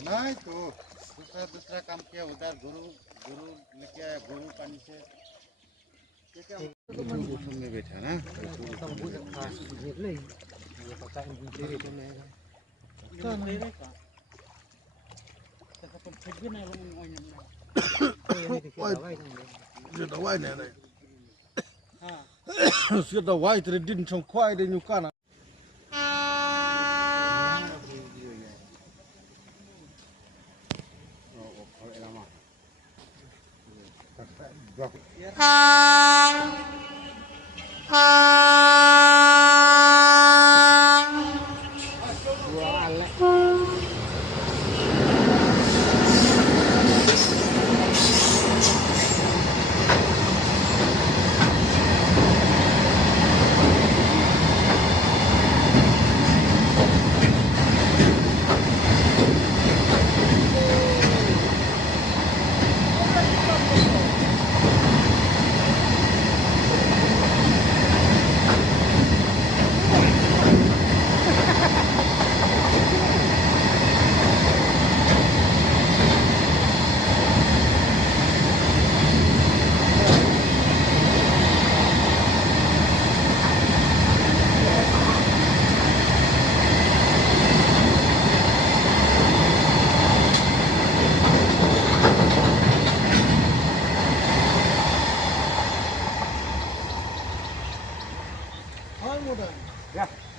नहीं तो दूसरा दूसरा काम किया उधर गुरु गुरु ने क्या है गुरु पानी से क्या में बैठा ना dawai này này siết dawai thì đinh trong khoai đây nhiều cả Yeah.